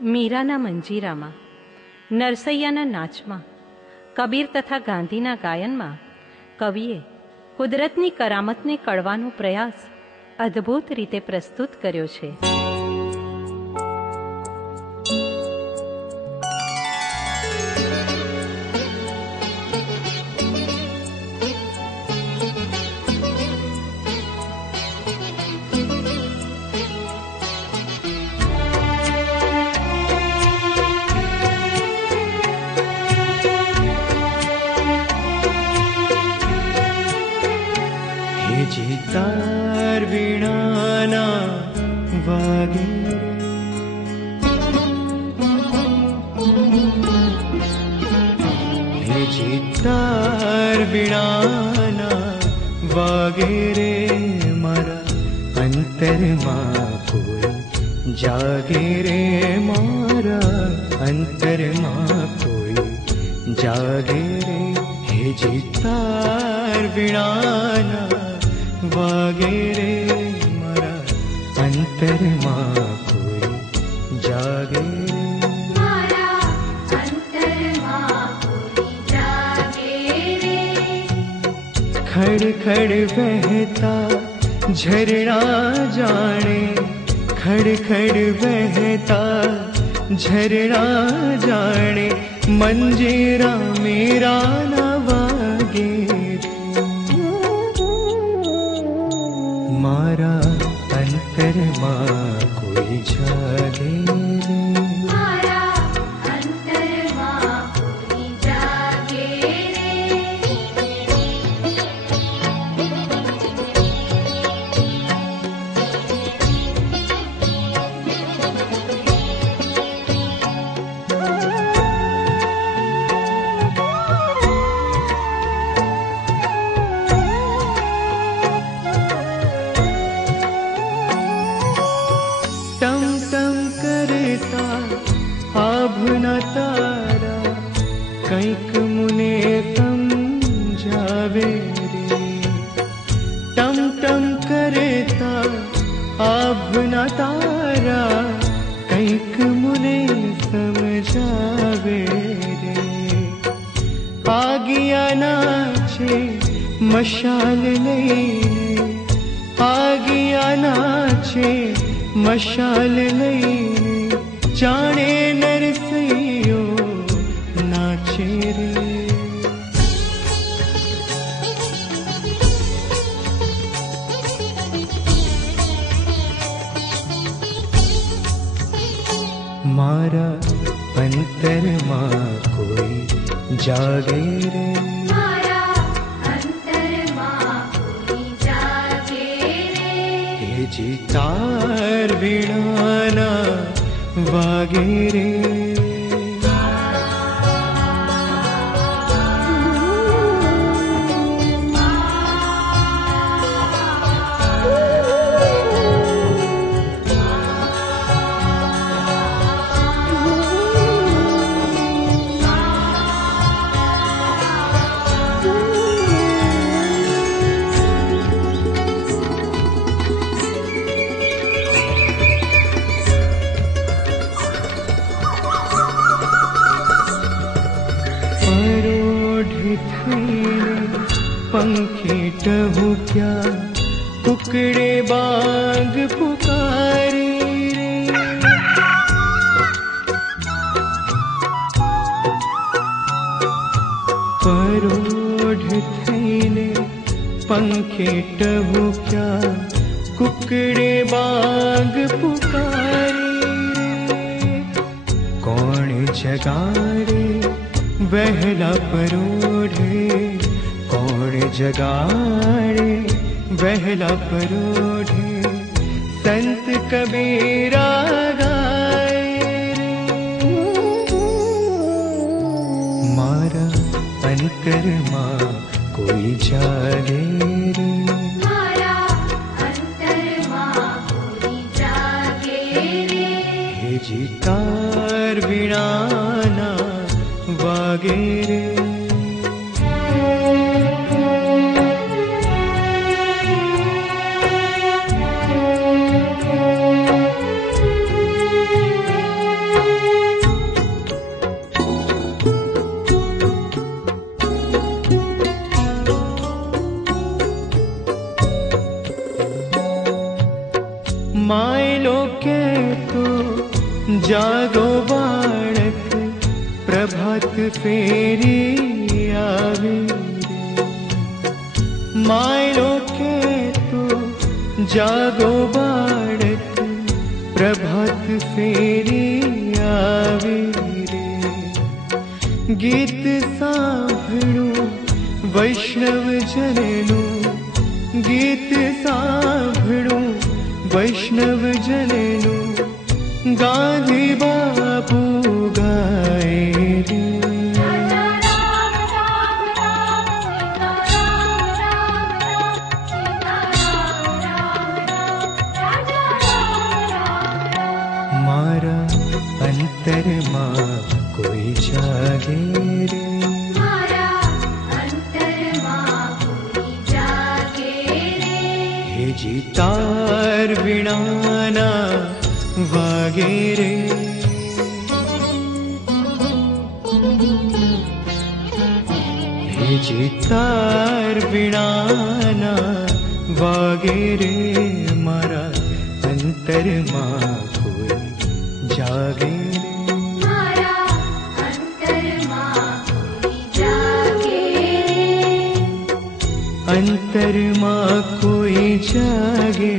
મીરાના મંજીરામાં, નરસૈયાના નાચમાં, કબીર તથા ગાંધીના ગાયનમાં કવિએ કુદરતની કરામતને કળવાનો પ્રયાસ અદ્ભુત રીતે પ્રસ્તુત કર્યો છે. તાર વીણાના વાગે હે તાર વીણાના વાગે રે મારા અંતરમાં કોઈ જાગે રે મારા અંતરમાં કોઈ જાગે રે હે તાર વીણાના વાગે રે મારા અંતરમાં કોઈ જાગે રે મારા અંતરમાં કોઈ જાગે રે. ખડ ખડ વહેતા ઝરણા જાણે ખડ ખડ વહેતા ઝરણા જાણે મંજીરા મેરા ના વાગે મારા અંતરમાં કોઈ જાગે રે મારા અંતરમાં કોઈ જાગે રે. આભના તારા કંઈક મુને સમજાવે રે ટમ ટમ કરેતા આભના તારા કંઈક મુને સમજાવે રે આગિયાના છે મશાલ લઈને આગિયાના છે મશાલ લઈને જાણે નરસૈયો નાચે રે મારા અંતરમાં કોઈ જાગે રે મારા અંતરમાં કોઈ જાગે રે. હે તાર વીણાના વાગે રે पंखेटहु क्या टुकड़े बाग पुकारी रे परोढ़ थईने पंखेटहु क्या कुकड़े बाग पुकारी रे कौन जगाड़े वहला परोढ़े कौन जगाड़े वहला परोढ़े संत कबीरा गाए रे मारा अंतરમાં કોઈ જાગે રે મારા અંતરમાં કોઈ જાગે રે. હે તાર વીણાના વાગે રે मायलो के तो जागो बाळक प्रभात फेरी आवे मायलो के तो जागो बाळक प्रभात फेरी आवे रे गीत सांभळू वैष्णव जनेनु गीत सांभळू वैष्णव जनेनु गांधी बापू गाए रे मारा अंतर मां कोई जागे रे मारा अंतरमा कोई जागे रे हे जितार वीणाना वागे रे हे जितार वीणाना वागे रे मारा अंतरमा कोई जागे रे मारा अंतरमा कोई जागे रे अंतरमा कोई जागे